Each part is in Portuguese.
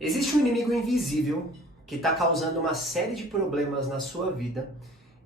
Existe um inimigo invisível que está causando uma série de problemas na sua vida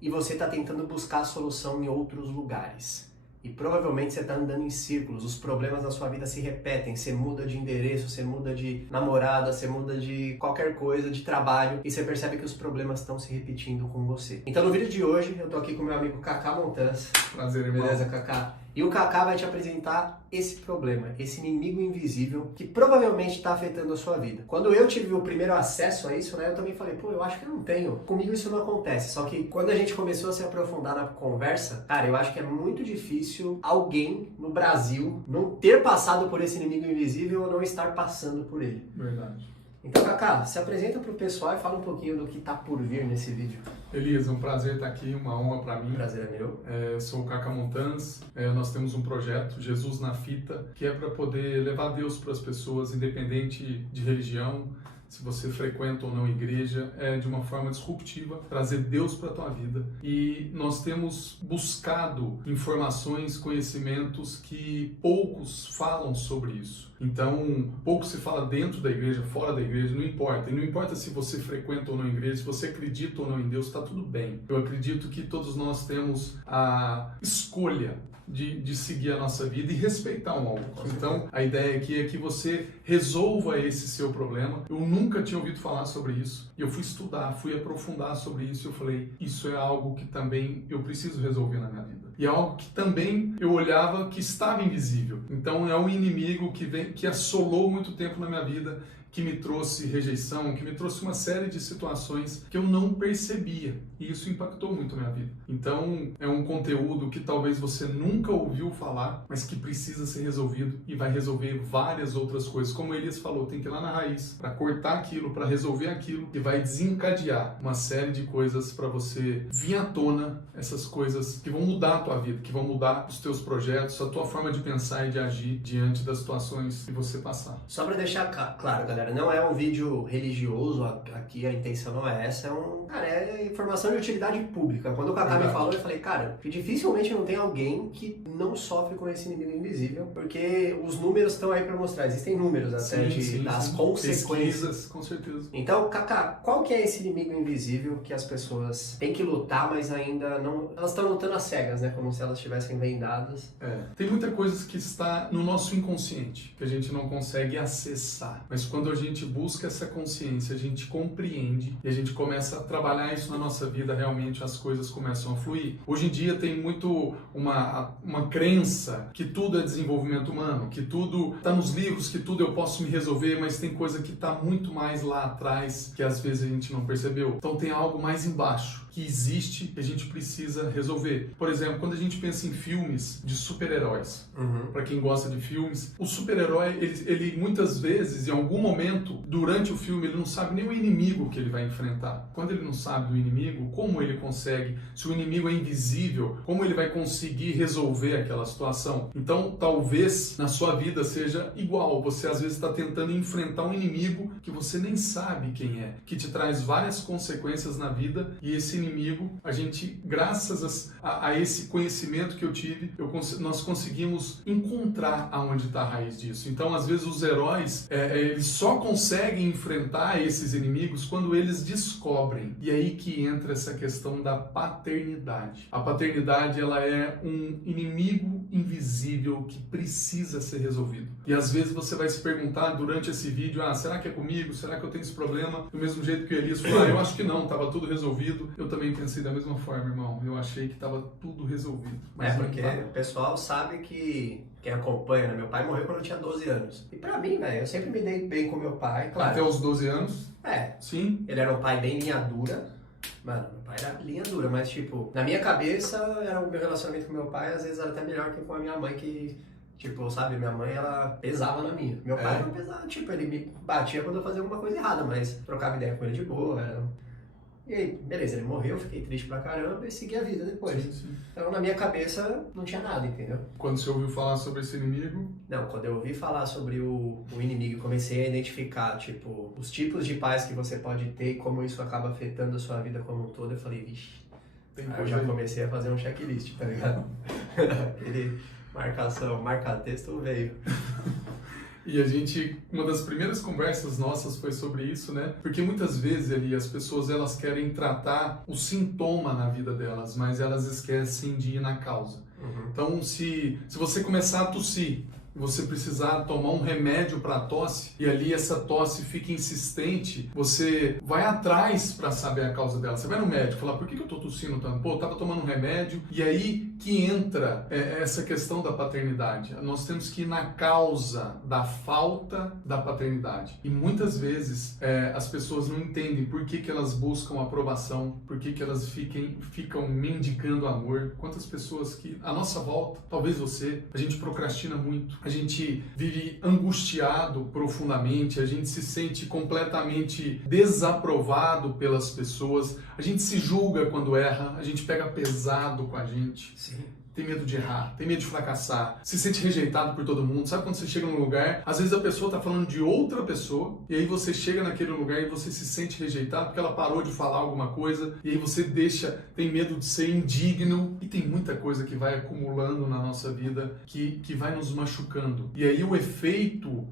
e você está tentando buscar a solução em outros lugares. E provavelmente você está andando em círculos, os problemas na sua vida se repetem, você muda de endereço, você muda de namorada, você muda de qualquer coisa, de trabalho, e você percebe que os problemas estão se repetindo com você. Então no vídeo de hoje eu tô aqui com meu amigo Kaká Montanz. Prazer, irmão. Beleza, Kaká? E o Kaká vai te apresentar esse problema, esse inimigo invisível que provavelmente está afetando a sua vida. Quando eu tive o primeiro acesso a isso, eu também falei, eu acho que eu não tenho. Comigo isso não acontece. Só que quando a gente começou a se aprofundar na conversa, cara, eu acho que é muito difícil alguém no Brasil não ter passado por esse inimigo invisível ou não estar passando por ele. Verdade. Então, Kaká, se apresenta pro pessoal e fala um pouquinho do que tá por vir nesse vídeo. Elias, um prazer estar aqui, uma honra para mim. Prazer é meu. Eu sou o Kaká Montanz, nós temos um projeto, Jesus na Fita, que é para poder levar Deus para as pessoas, independente de religião, se você frequenta ou não igreja, de uma forma disruptiva, trazer Deus para a tua vida. E nós temos buscado informações, conhecimentos que poucos falam sobre isso. Então, pouco se fala dentro da igreja, fora da igreja, não importa. E não importa se você frequenta ou não igreja, se você acredita ou não em Deus, está tudo bem. Eu acredito que todos nós temos a escolha de seguir a nossa vida e respeitar um ao outro. Então, a ideia aqui é que você resolva esse seu problema. Eu nunca tinha ouvido falar sobre isso. E eu fui estudar, fui aprofundar sobre isso. E eu falei, isso é algo que também eu preciso resolver na minha vida. E é algo que também eu olhava que estava invisível. Então, é um inimigo que assolou muito tempo na minha vida, que me trouxe rejeição, que me trouxe uma série de situações que eu não percebia. E isso impactou muito a minha vida. Então, é um conteúdo que talvez você nunca ouviu falar, mas que precisa ser resolvido e vai resolver várias outras coisas. Como Elias falou, tem que ir lá na raiz para cortar aquilo, para resolver aquilo e vai desencadear uma série de coisas para você vir à tona, essas coisas que vão mudar a tua vida, que vão mudar os teus projetos, a tua forma de pensar e de agir diante das situações que você passar. Só para deixar claro, galera, não é um vídeo religioso, aqui a intenção não é essa, é informação de utilidade pública. Quando o Kaká me falou, eu falei, cara, que dificilmente não tem alguém que não sofre com esse inimigo invisível, porque os números estão aí para mostrar, existem números até das consequências. Pesquisas, com certeza. Então, Kaká, qual que é esse inimigo invisível que as pessoas têm que lutar, mas ainda não... Elas estão lutando às cegas, né? Como se elas estivessem vendadas. Tem muita coisa que está no nosso inconsciente, que a gente não consegue acessar. Mas quando a gente busca essa consciência, a gente compreende e a gente começa a trabalhar isso na nossa vida, realmente as coisas começam a fluir. Hoje em dia tem muito uma crença que tudo é desenvolvimento humano, que tudo está nos livros, que tudo eu posso me resolver, mas tem coisa que está muito mais lá atrás que às vezes a gente não percebeu. Então tem algo mais embaixo que existe que a gente precisa resolver. Por exemplo, quando a gente pensa em filmes de super-heróis, para quem gosta de filmes, o super-herói, ele muitas vezes, em algum momento, durante o filme, ele não sabe nem o inimigo que ele vai enfrentar. Quando ele não sabe do inimigo, como ele consegue, se o inimigo é invisível, como ele vai conseguir resolver aquela situação? Então, talvez na sua vida seja igual. Você às vezes está tentando enfrentar um inimigo que você nem sabe quem é, que te traz várias consequências na vida, e esse inimigo, a gente, graças a esse conhecimento que eu tive, nós conseguimos encontrar aonde está a raiz disso. Então, às vezes, os heróis, eles só conseguem enfrentar esses inimigos quando eles descobrem. E aí que entra essa questão da paternidade. A paternidade, ela é um inimigo invisível que precisa ser resolvido. E às vezes você vai se perguntar durante esse vídeo, será que é comigo? Será que eu tenho esse problema? Do mesmo jeito que o Elias falou, eu acho que não, estava tudo resolvido. Eu também pensei da mesma forma, irmão. Eu achei que estava tudo resolvido. Mas porque o pessoal sabe que quem acompanha, né? Meu pai morreu quando eu tinha 12 anos. E pra mim, eu sempre me dei bem com meu pai, claro. Até os 12 anos? Sim. Ele era um pai bem linha dura. Mano, meu pai era linha dura, mas na minha cabeça, o meu relacionamento com meu pai às vezes era até melhor que com a minha mãe, que... minha mãe, ela pesava na minha. Meu pai não pesava, ele me batia quando eu fazia alguma coisa errada, mas trocava ideia com ele de boa. E aí, beleza, ele morreu, fiquei triste pra caramba e segui a vida depois. Sim. Então, na minha cabeça, não tinha nada, entendeu? Quando você ouviu falar sobre esse inimigo? Não, quando eu ouvi falar sobre o inimigo, comecei a identificar, os tipos de pais que você pode ter e como isso acaba afetando a sua vida como um todo, eu falei, vixe. Aí eu já comecei a fazer um checklist, tá ligado? Aquele marca texto veio. E uma das primeiras conversas nossas foi sobre isso, né? Porque muitas vezes ali as pessoas elas querem tratar o sintoma na vida delas, mas elas esquecem de ir na causa. Então, se você começar a tossir, você precisar tomar um remédio para a tosse e ali essa tosse fica insistente, você vai atrás para saber a causa dela. Você vai no médico, fala, por que eu tô tossindo tanto? Pô, eu tava tomando um remédio. E aí que entra essa questão da paternidade. Nós temos que ir na causa da falta da paternidade. E muitas vezes as pessoas não entendem por que elas buscam aprovação, por que elas ficam mendigando amor. Quantas pessoas que, à nossa volta, talvez você, a gente procrastina muito. A gente vive angustiado profundamente, a gente se sente completamente desaprovado pelas pessoas, a gente se julga quando erra, a gente pega pesado com a gente. Sim. Tem medo de errar, tem medo de fracassar, se sente rejeitado por todo mundo. Sabe quando você chega num lugar, às vezes a pessoa está falando de outra pessoa, e aí você chega naquele lugar e você se sente rejeitado porque ela parou de falar alguma coisa, e aí você tem medo de ser indigno, e tem muita coisa que vai acumulando na nossa vida que vai nos machucando. E aí o efeito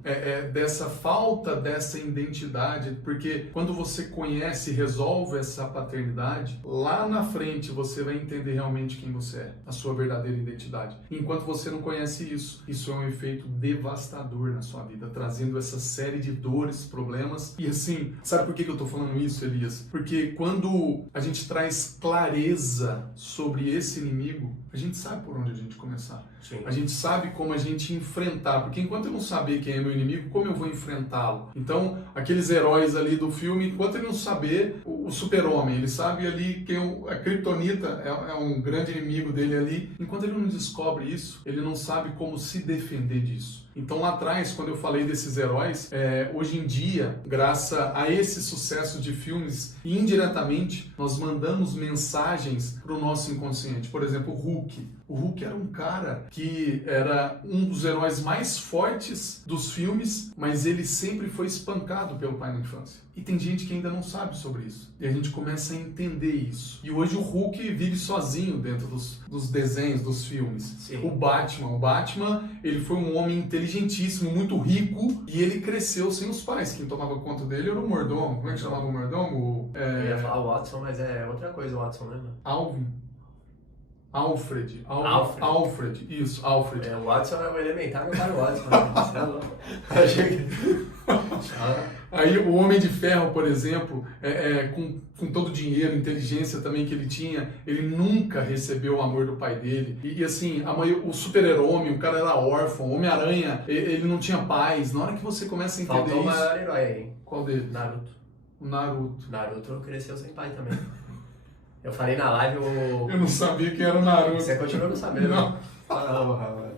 dessa falta dessa identidade, porque quando você conhece e resolve essa paternidade, lá na frente você vai entender realmente quem você é, a sua verdadeira identidade. Enquanto você não conhece isso é um efeito devastador na sua vida, trazendo essa série de dores, problemas. E assim, sabe por que eu tô falando isso, Elias? Porque quando a gente traz clareza sobre esse inimigo, a gente sabe por onde a gente começar. Sim. A gente sabe como a gente enfrentar, porque enquanto eu não saber quem é meu inimigo, como eu vou enfrentá-lo? Então, aqueles heróis ali do filme, enquanto ele não saber o super-homem, ele sabe ali que a Kryptonita é um grande inimigo dele ali, enquanto ele não descobre isso, ele não sabe como se defender disso. Então lá atrás, quando eu falei desses heróis, hoje em dia, graças a esse sucesso de filmes, indiretamente, nós mandamos mensagens para o nosso inconsciente. Por exemplo, o Hulk. O Hulk era um cara que era um dos heróis mais fortes dos filmes, mas ele sempre foi espancado pelo pai na infância. E tem gente que ainda não sabe sobre isso. E a gente começa a entender isso. E hoje o Hulk vive sozinho dentro dos desenhos, dos filmes. Sim. O Batman, ele foi um homem inteligentíssimo, muito rico, e ele cresceu sem os pais. Quem tomava conta dele era o mordomo. Como é que chamava o mordomo? Eu ia falar Watson, mas é outra coisa o Watson, né, mano? Alfred. Isso, Alfred. O Watson é o elementar, meu pai Watson. Você é louco. Aí o Homem de Ferro, por exemplo, com todo o dinheiro, inteligência também que ele tinha, ele nunca recebeu o amor do pai dele. E assim, o super-herói, o cara era órfão, o Homem-Aranha, ele não tinha pais. Na hora que você começa a entender Faltou isso... o maior herói aí, hein? Qual dele? Naruto. O Naruto. Naruto cresceu sem pai também. Eu falei na live Eu não sabia que era o Naruto. Você continua não sabendo. Não. Mano.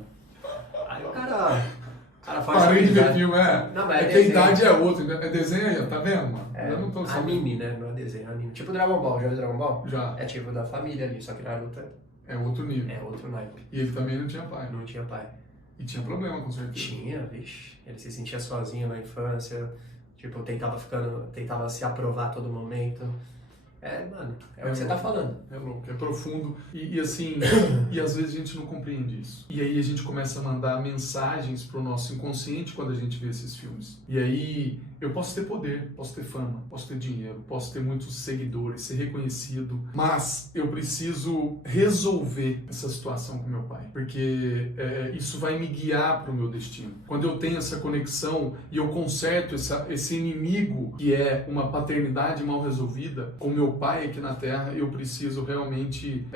Aí o cara faz Parei de ver amizade. filme, Não, mas que a desenho. idade é outra. É desenho aí, tá vendo, mano? Eu não tô sabendo. Anime, né? Não é desenho, anime. Tipo Dragon Ball, já viu Dragon Ball? Já. É tipo da família ali, só que Naruto É outro nível. é outro naipe. E ele também não tinha pai. Não tinha pai. E tinha problema, com certeza. Tinha, vixe. Ele se sentia sozinho na infância. Tipo, tentava se aprovar a todo momento. Mano, é o que você tá falando. É louco, é profundo. E assim, e às vezes a gente não compreende isso. E aí a gente começa a mandar mensagens pro nosso inconsciente quando a gente vê esses filmes. E aí eu posso ter poder, posso ter fama, posso ter dinheiro, posso ter muitos seguidores, ser reconhecido, mas eu preciso resolver essa situação com meu pai, porque isso vai me guiar pro meu destino. Quando eu tenho essa conexão e eu conserto esse inimigo que é uma paternidade mal resolvida com meu pai aqui na Terra, eu preciso realmente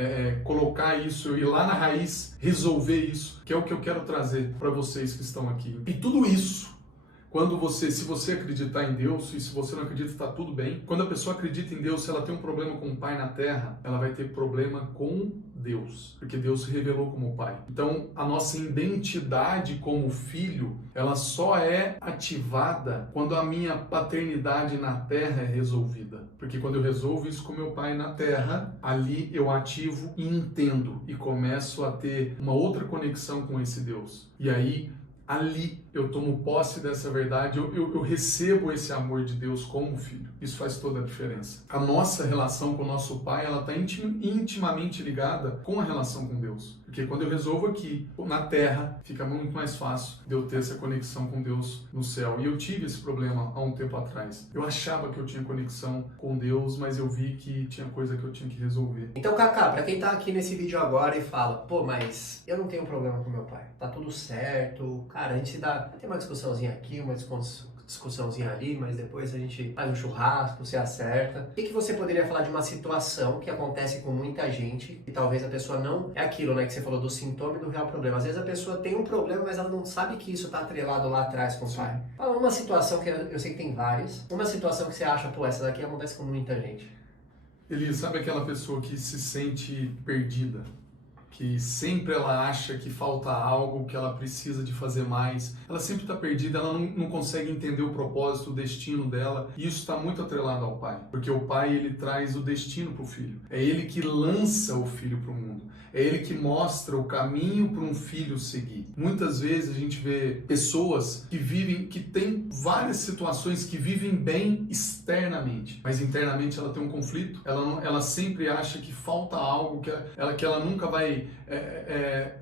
colocar isso, eu ir lá na raiz, resolver isso, que é o que eu quero trazer para vocês que estão aqui. E tudo isso, se você acreditar em Deus, e se você não acredita, está tudo bem. Quando a pessoa acredita em Deus, se ela tem um problema com o pai na terra, ela vai ter problema com Deus, porque Deus se revelou como pai. Então, a nossa identidade como filho, ela só é ativada quando a minha paternidade na terra é resolvida. Porque quando eu resolvo isso com meu pai na terra, ali eu ativo e entendo e começo a ter uma outra conexão com esse Deus. E aí, ali eu tomo posse dessa verdade, eu recebo esse amor de Deus como filho. Isso faz toda a diferença. A nossa relação com o nosso pai, ela está intimamente ligada com a relação com Deus. Porque quando eu resolvo aqui, na terra, fica muito mais fácil de eu ter essa conexão com Deus no céu. E eu tive esse problema há um tempo atrás. Eu achava que eu tinha conexão com Deus, mas eu vi que tinha coisa que eu tinha que resolver. Então, Kaká, pra quem tá aqui nesse vídeo agora e fala, pô, mas eu não tenho problema com meu pai, tá tudo certo, cara, a gente se dá, tem uma discussãozinha aqui, uma discussãozinha ali, mas depois a gente faz um churrasco, se acerta. O que você poderia falar de uma situação que acontece com muita gente e talvez a pessoa não... É aquilo, né, que você falou do sintoma e do real problema. Às vezes a pessoa tem um problema, mas ela não sabe que isso tá atrelado lá atrás com o pai. Fala uma situação que eu sei que tem várias. Uma situação que você acha, pô, essa daqui acontece com muita gente. Elias, sabe aquela pessoa que se sente perdida? Que sempre ela acha que falta algo, que ela precisa de fazer mais. Ela sempre está perdida, ela não consegue entender o propósito, o destino dela. E isso está muito atrelado ao pai. Porque o pai, ele traz o destino para o filho. É ele que lança o filho para o mundo. É ele que mostra o caminho para um filho seguir. Muitas vezes a gente vê pessoas que vivem, que têm várias situações que vivem bem externamente, mas internamente ela tem um conflito. Ela sempre acha que falta algo, que ela nunca vai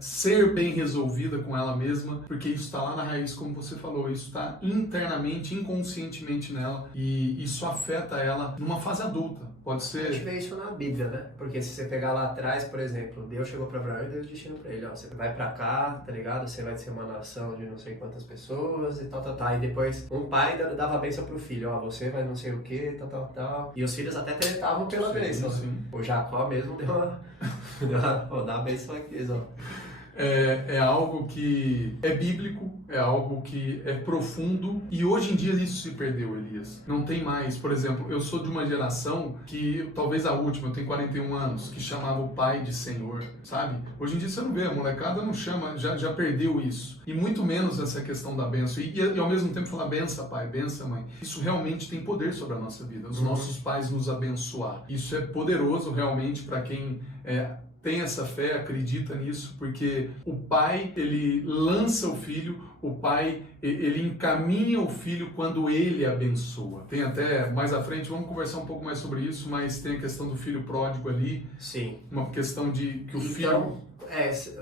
ser bem resolvida com ela mesma, porque isso está lá na raiz, como você falou, isso está internamente, inconscientemente nela, e isso afeta ela numa fase adulta. Pode ser... A gente vê isso na Bíblia, né? Porque se você pegar lá atrás, por exemplo, Deus chegou para Abraão e deu o destino para ele, ó, você vai para cá, tá ligado? Você vai ser uma nação de não sei quantas pessoas e tal. E depois um pai dava a bênção pro filho, ó, você vai não sei o que, tal. E os filhos até tretavam pela bênção. O Jacó mesmo deu uma dá a bênção aqui, ó. É algo que é bíblico, é algo que é profundo, e hoje em dia isso se perdeu, Elias. Não tem mais. Por exemplo, eu sou de uma geração que, talvez a última, eu tenho 41 anos, que chamava o pai de Senhor, sabe? Hoje em dia você não vê, a molecada não chama, já perdeu isso. E muito menos essa questão da bênção. E ao mesmo tempo falar benção pai, benção mãe. Isso realmente tem poder sobre a nossa vida, os nossos pais nos abençoar. Isso é poderoso realmente para quem tem essa fé, acredita nisso, porque o pai, ele lança o filho, o pai, ele encaminha o filho quando ele abençoa. Tem até, mais à frente, vamos conversar um pouco mais sobre isso, mas tem a questão do filho pródigo ali. Sim. Uma questão de que o filho...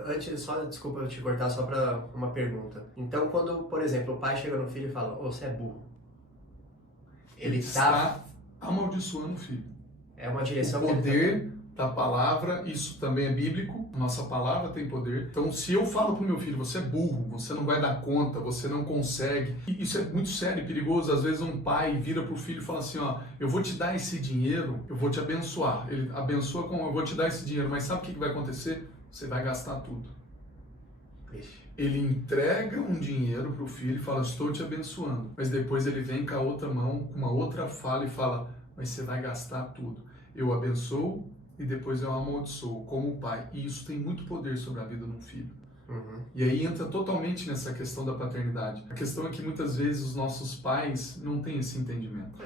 Antes, desculpa eu te cortar, só para uma pergunta. Então, quando, por exemplo, o pai chega no filho e fala, ô, você é burro. Ele está amaldiçoando o filho. É uma direção o poder da palavra, isso também é bíblico, nossa palavra tem poder. Então, se eu falo pro meu filho, você é burro, você não vai dar conta, você não consegue, e isso é muito sério e perigoso. Às vezes um pai vira pro filho e fala assim, ó, eu vou te dar esse dinheiro, eu vou te abençoar. Ele abençoa com, eu vou te dar esse dinheiro, mas sabe o que vai acontecer? Você vai gastar tudo. Ele entrega um dinheiro pro filho e fala, estou te abençoando, mas depois ele vem com a outra mão, com uma outra fala e fala, mas você vai gastar tudo. Eu abençoo e depois eu amaldiçoo como pai. E isso tem muito poder sobre a vida de um filho. E aí entra totalmente nessa questão da paternidade. A questão é que muitas vezes os nossos pais não têm esse entendimento.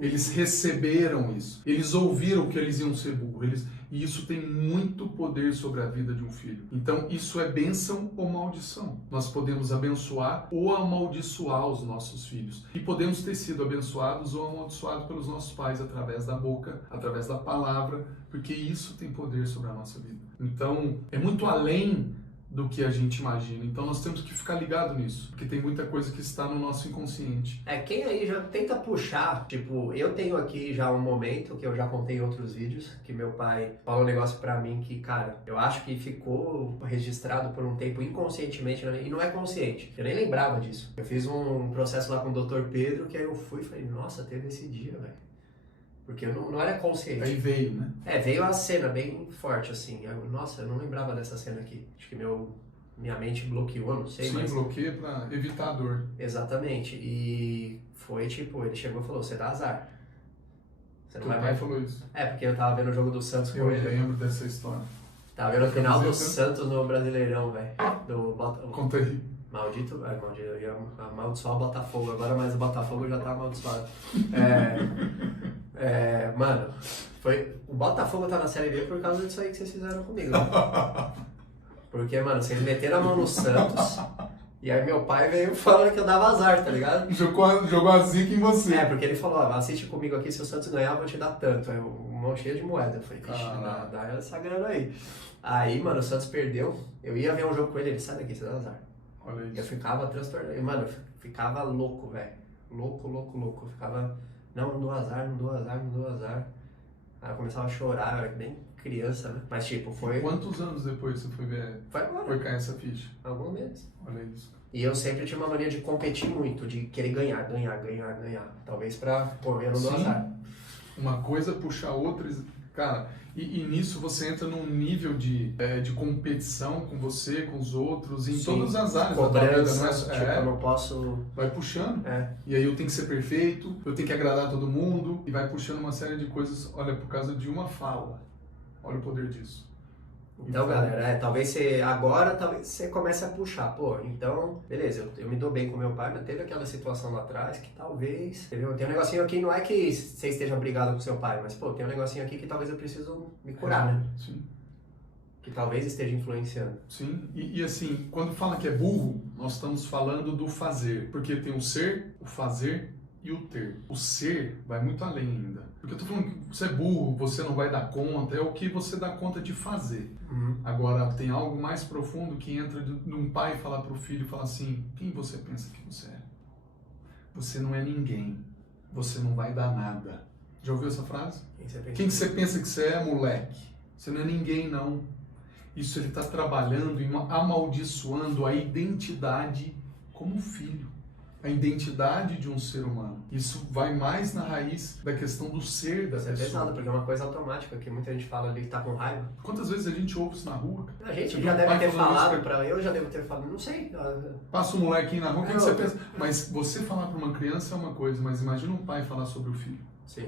Eles receberam isso. Eles ouviram que eles iam ser burros. E isso tem muito poder sobre a vida de um filho. Então isso é bênção ou maldição. Nós podemos abençoar ou amaldiçoar os nossos filhos. E podemos ter sido abençoados ou amaldiçoados pelos nossos pais através da boca, através da palavra, porque isso tem poder sobre a nossa vida. Então é muito além do que a gente imagina. Então nós temos que ficar ligado nisso, porque tem muita coisa que está no nosso inconsciente. Quem aí já tenta puxar, tipo, eu tenho aqui já um momento que eu já contei em outros vídeos, que meu pai falou um negócio pra mim que, cara, eu acho que ficou registrado por um tempo inconscientemente, e não é consciente, eu nem lembrava disso. Eu fiz um processo lá com o Dr. Pedro, que aí eu fui e falei, nossa, teve esse dia, velho. Porque eu não era consciente. Aí veio, né? Veio a cena bem forte, assim. Nossa, eu não lembrava dessa cena aqui. Acho que minha mente bloqueou, não sei. Sim, bloqueia pra evitar a dor. Exatamente. E foi tipo, ele chegou e falou, você dá azar. Você não vai pai falou isso. Porque eu tava vendo o jogo do Santos com ele. Eu lembro dessa história. Tava vendo o final do Santos no Brasileirão, velho. Conta aí. Maldito, eu ia amaldiçoar o Botafogo agora, mas o Botafogo já tá amaldiçoado. Mano, o Botafogo tá na Série B por causa disso aí que vocês fizeram comigo. Né? Porque, mano, vocês meteram a mão no Santos E aí meu pai veio falando que eu dava azar, tá ligado? Jogou a zica em você. É, porque ele falou, ó, assiste comigo aqui, se o Santos ganhar, eu vou te dar tanto. Aí uma mão cheia de moeda. Eu falei, vixe, dá essa grana aí. Aí, mano, o Santos perdeu. Eu ia ver um jogo com ele sai daqui, você dá azar. Olha isso. Eu ficava transtornado. Mano, eu ficava louco, velho. Louco. Eu ficava, não dou azar. Aí eu começava a chorar, eu era bem criança, né? Mas tipo, foi... Quantos anos depois você foi ver? Foi agora. Foi cair essa ficha? Alguns meses. Olha isso. E eu sempre tinha uma mania de competir muito, de querer ganhar. Talvez pra, pô, eu não dou azar. Uma coisa puxa a outra, cara, e nisso você entra num nível de competição com você, com os outros, em todas as áreas da tua vida, não é? Tipo, eu não posso... Vai puxando, É. E aí eu tenho que ser perfeito, eu tenho que agradar todo mundo, e vai puxando uma série de coisas, olha, por causa de uma fala. Olha o poder disso. Então, galera, talvez você comece a puxar. Pô, então, beleza, eu me dou bem com meu pai, mas teve aquela situação lá atrás que talvez... Entendeu? Tem um negocinho aqui, não é que você esteja brigado com seu pai, mas, pô, tem um negocinho aqui que talvez eu preciso me curar, né? Sim. Que talvez esteja influenciando. Sim, e assim, quando fala que é burro, nós estamos falando do fazer. Porque tem o ser, o fazer e o ter. O ser vai muito além ainda. Porque eu tô falando que você é burro, você não vai dar conta, é o que você dá conta de fazer. Agora, tem algo mais profundo que entra de um pai falar pro filho, falar assim, quem você pensa que você é? Você não é ninguém. Você não vai dar nada. Já ouviu essa frase? Quem você pensa que você é, moleque? Você não é ninguém, não. Isso ele está trabalhando e amaldiçoando a identidade como filho. A identidade de um ser humano. Isso vai mais na raiz da questão do ser da pessoa. Isso é pesado, porque é uma coisa automática, que muita gente fala ali que tá com raiva. Quantas vezes a gente ouve isso na rua? A gente já deve ter falado eu já devo ter falado, não sei. Passa um molequinho na rua, o que você pensa? Mas você falar para uma criança é uma coisa, mas imagina um pai falar sobre o filho. Sim.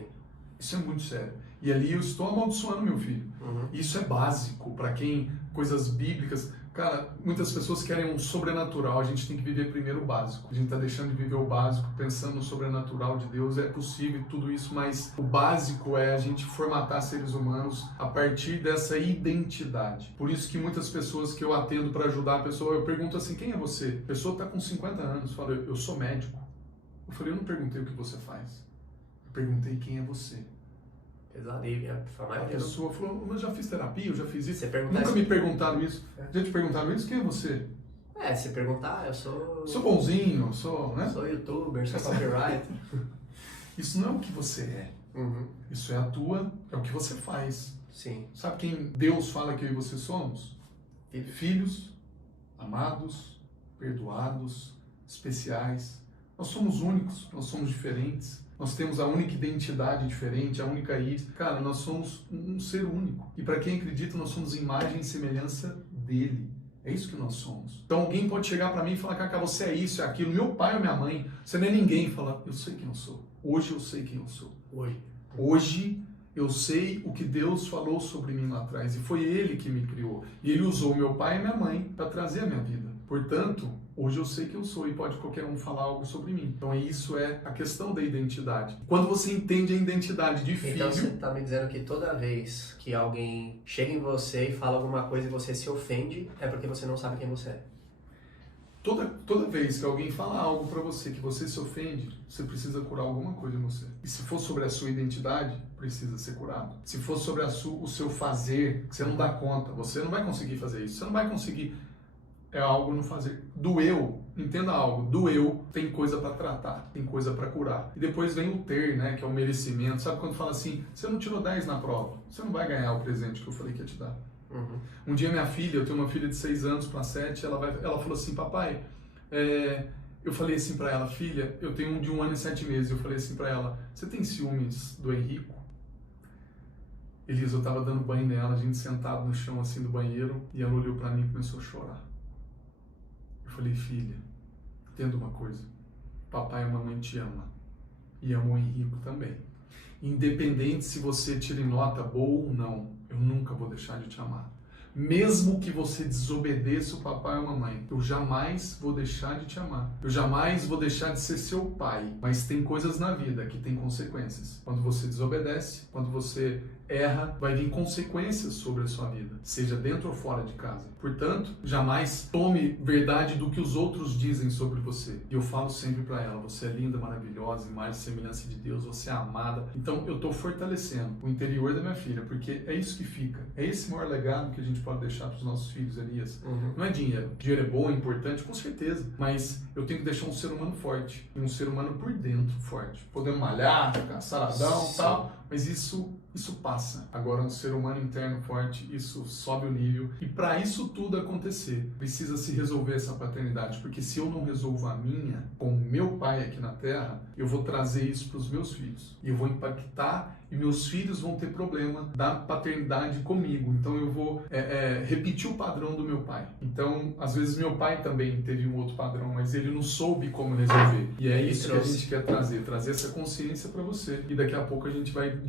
Isso é muito sério. E ali eu estou amaldiçoando meu filho. Isso é básico para quem, coisas bíblicas. Cara, muitas pessoas querem um sobrenatural, a gente tem que viver primeiro o básico. A gente está deixando de viver o básico, pensando no sobrenatural de Deus, é possível tudo isso, mas o básico é a gente formatar seres humanos a partir dessa identidade. Por isso que muitas pessoas que eu atendo para ajudar a pessoa, eu pergunto assim, quem é você? A pessoa está com 50 anos, fala, eu sou médico. Eu falei, eu não perguntei o que você faz, eu perguntei quem é você. Exato, e a pessoa falou, eu já fiz terapia, eu já fiz isso. Nunca me perguntaram isso. Já te perguntaram isso? Quem é você? Se perguntar, eu sou... Sou bonzinho, né? Sou youtuber, sou copywriter. Isso não é o que você é. Isso é o que você faz. Sim. Sabe quem Deus fala que eu e você somos? Filhos, amados, perdoados, especiais. Nós somos únicos, nós somos diferentes. Nós temos a única identidade diferente, a única isca. Cara, nós somos um ser único. E para quem acredita, nós somos imagem e semelhança dele. É isso que nós somos. Então alguém pode chegar para mim e falar, Cacá, você é isso, é aquilo. Meu pai ou minha mãe, você não é ninguém. Fala, eu sei quem eu sou. Hoje eu sei quem eu sou. Hoje eu sei o que Deus falou sobre mim lá atrás. E foi Ele que me criou. E Ele usou meu pai e minha mãe para trazer a minha vida. Portanto, hoje eu sei quem eu sou e pode qualquer um falar algo sobre mim. Então isso é a questão da identidade. Quando você entende a identidade de filho... Então você está me dizendo que toda vez que alguém chega em você e fala alguma coisa e você se ofende, é porque você não sabe quem você é. Toda vez que alguém fala algo para você que você se ofende, você precisa curar alguma coisa em você. E se for sobre a sua identidade, precisa ser curado. Se for sobre o seu fazer, que você não dá conta, você não vai conseguir fazer isso. Você não vai conseguir... É algo no fazer. Do eu, entenda algo, do eu tem coisa para tratar, tem coisa para curar. E depois vem o ter, né, que é o merecimento. Sabe quando fala assim, você não tirou 10 na prova, você não vai ganhar o presente que eu falei que ia te dar. Um dia minha filha, eu tenho uma filha de 6 anos para 7, ela falou assim, papai, eu falei assim para ela, filha, eu tenho um de 1 ano e 7 meses, eu falei assim para ela, você tem ciúmes do Henrico? Elisa, eu tava dando banho nela, a gente sentado no chão assim do banheiro, e ela olhou para mim e começou a chorar. Eu falei, filha, entenda uma coisa, papai e mamãe te amam, e amam o Henrico também. Independente se você tire nota boa ou não, eu nunca vou deixar de te amar. Mesmo que você desobedeça o papai ou a mamãe, eu jamais vou deixar de te amar. Eu jamais vou deixar de ser seu pai. Mas tem coisas na vida que tem consequências. Quando você desobedece, quando você erra, vai vir consequências sobre a sua vida, seja dentro ou fora de casa. Portanto, jamais tome verdade do que os outros dizem sobre você. E eu falo sempre para ela, você é linda, maravilhosa, imagem e semelhança de Deus, você é amada. Então eu estou fortalecendo o interior da minha filha, porque é isso que fica. É esse maior legado que a gente pode deixar para os nossos filhos, Elias. Não é dinheiro. Dinheiro é bom, é importante, com certeza. Mas eu tenho que deixar um ser humano forte. E um ser humano por dentro forte. Podemos malhar, ficar saradão e tal, mas isso passa. Agora, um ser humano interno forte, isso sobe o nível. E para isso tudo acontecer, precisa se resolver essa paternidade. Porque se eu não resolvo a minha, com o meu pai aqui na Terra, eu vou trazer isso para os meus filhos. E eu vou impactar e meus filhos vão ter problema da paternidade comigo. Então eu vou repetir o padrão do meu pai. Então, às vezes meu pai também teve um outro padrão, mas ele não soube como resolver. E é isso que a gente quer trazer essa consciência para você. E daqui a pouco a gente vai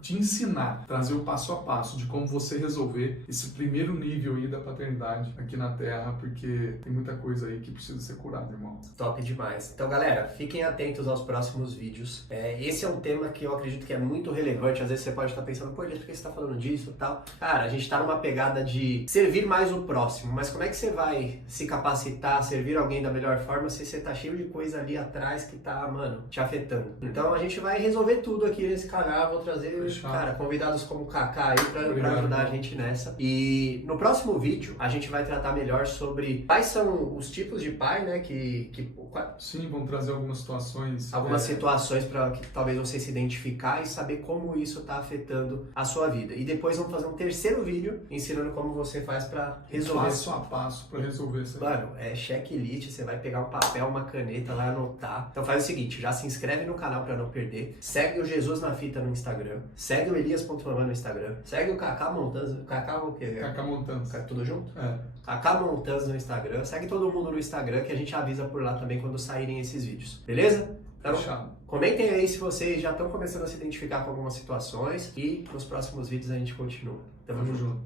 te ensinar, trazer o passo a passo de como você resolver esse primeiro nível aí da paternidade aqui na Terra, porque tem muita coisa aí que precisa ser curada, irmão. Top demais. Então, galera, fiquem atentos aos próximos vídeos. Esse é um tema que eu acredito que é muito relevante. Às vezes você pode estar pensando, pô, Elias, por que você está falando disso e tal? Cara, a gente está numa pegada de servir mais o próximo, mas como é que você vai se capacitar, servir alguém da melhor forma se você tá cheio de coisa ali atrás que tá, mano, te afetando? Então a gente vai resolver tudo aqui nesse canal, vou trazer, cara, convidados como o Kaká aí pra ajudar a gente nessa. E no próximo vídeo a gente vai tratar melhor sobre quais são os tipos de pai, né, Sim, vamos trazer algumas situações. Algumas situações para que talvez você se identificar e saber como isso tá afetando a sua vida. E depois vamos fazer um terceiro vídeo ensinando como você faz para resolver. Passo a passo para resolver isso aí. Mano, é checklist, você vai pegar um papel, uma caneta lá e anotar. Então faz o seguinte, já se inscreve no canal para não perder. Segue o Jesus na Fita no Instagram. Segue o Elias.Mamãe no Instagram. Segue o Kaká Montanz. Kaká o quê? Kaká Montanz. Tudo junto? É. Kaká Montanz no Instagram. Segue todo mundo no Instagram que a gente avisa por lá também quando saírem esses vídeos. Beleza? Então, comentem aí se vocês já estão começando a se identificar com algumas situações e nos próximos vídeos a gente continua. Tamo junto.